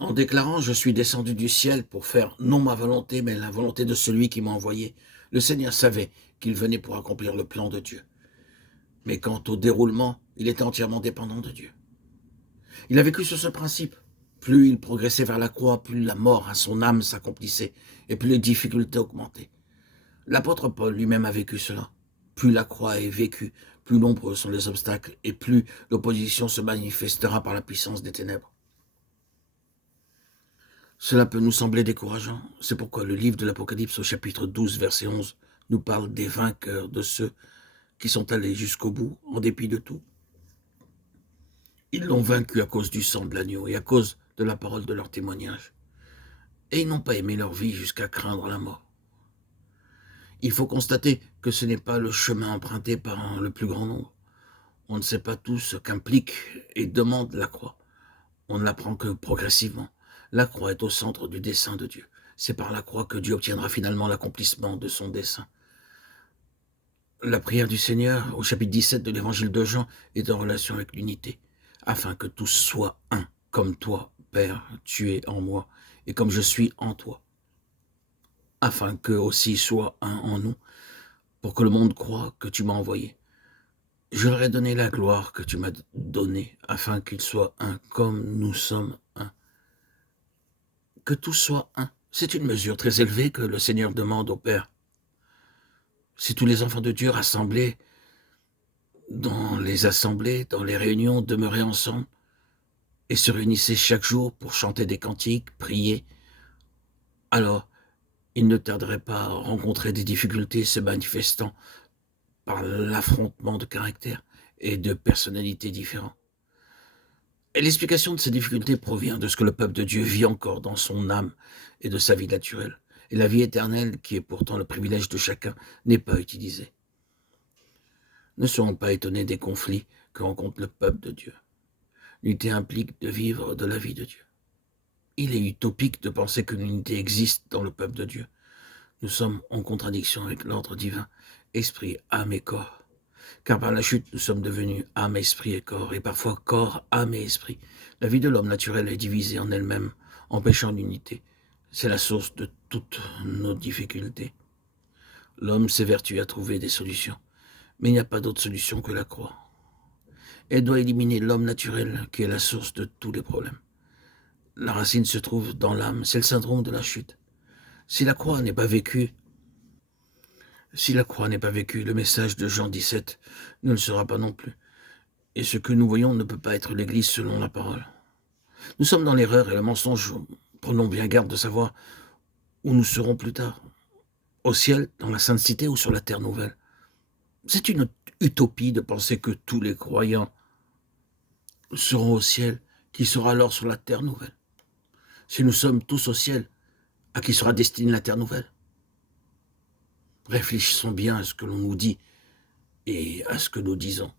en déclarant: «Je suis descendu du ciel pour faire non ma volonté, mais la volonté de celui qui m'a envoyé». Le Seigneur savait qu'il venait pour accomplir le plan de Dieu. Mais quant au déroulement, il était entièrement dépendant de Dieu. Il a vécu sur ce principe. Plus il progressait vers la croix, plus la mort à son âme s'accomplissait, et plus les difficultés augmentaient. L'apôtre Paul lui-même a vécu cela. Plus la croix est vécue, plus nombreux sont les obstacles, et plus l'opposition se manifestera par la puissance des ténèbres. Cela peut nous sembler décourageant. C'est pourquoi le livre de l'Apocalypse au chapitre 12, verset 11, nous parle des vainqueurs, de ceux qui sont allés jusqu'au bout, en dépit de tout. Ils l'ont vaincu à cause du sang de l'agneau et à cause de la parole de leur témoignage. Et ils n'ont pas aimé leur vie jusqu'à craindre la mort. Il faut constater que ce n'est pas le chemin emprunté par le plus grand nombre. On ne sait pas tout ce qu'implique et demande la croix. On ne l'apprend que progressivement. La croix est au centre du dessein de Dieu. C'est par la croix que Dieu obtiendra finalement l'accomplissement de son dessein. La prière du Seigneur, au chapitre 17 de l'évangile de Jean, est en relation avec l'unité, afin que tous soient un, comme toi, Père, tu es en moi, et comme je suis en toi, afin qu'eux aussi soient un en nous, pour que le monde croie que tu m'as envoyé. Je leur ai donné la gloire que tu m'as donnée, afin qu'ils soient un comme nous sommes un. Que tous soient un. C'est une mesure très élevée que le Seigneur demande au Père. Si tous les enfants de Dieu rassemblés dans les assemblées, dans les réunions, demeuraient ensemble et se réunissaient chaque jour pour chanter des cantiques, prier, alors ils ne tarderaient pas à rencontrer des difficultés se manifestant par l'affrontement de caractères et de personnalités différents. Et l'explication de ces difficultés provient de ce que le peuple de Dieu vit encore dans son âme et de sa vie naturelle. Et la vie éternelle, qui est pourtant le privilège de chacun, n'est pas utilisée. Ne soyons pas étonnés des conflits que rencontre le peuple de Dieu. L'unité implique de vivre de la vie de Dieu. Il est utopique de penser que l'unité existe dans le peuple de Dieu. Nous sommes en contradiction avec l'ordre divin, esprit, âme et corps. Car par la chute, nous sommes devenus âme, esprit et corps, et parfois corps, âme et esprit. La vie de l'homme naturel est divisée en elle-même, empêchant l'unité. C'est la source de toutes nos difficultés. L'homme s'évertue à trouver des solutions, mais il n'y a pas d'autre solution que la croix. Elle doit éliminer l'homme naturel, qui est la source de tous les problèmes. La racine se trouve dans l'âme, c'est le syndrome de la chute. Si la croix n'est pas vécue, le message de Jean 17 ne le sera pas non plus. Et ce que nous voyons ne peut pas être l'Église selon la parole. Nous sommes dans l'erreur et le mensonge. Prenons bien garde de savoir où nous serons plus tard. Au ciel, dans la Sainte Cité ou sur la Terre Nouvelle. C'est une utopie de penser que tous les croyants seront au ciel, qui sera alors sur la Terre Nouvelle. Si nous sommes tous au ciel, à qui sera destinée la Terre Nouvelle? Réfléchissons bien à ce que l'on nous dit et à ce que nous disons.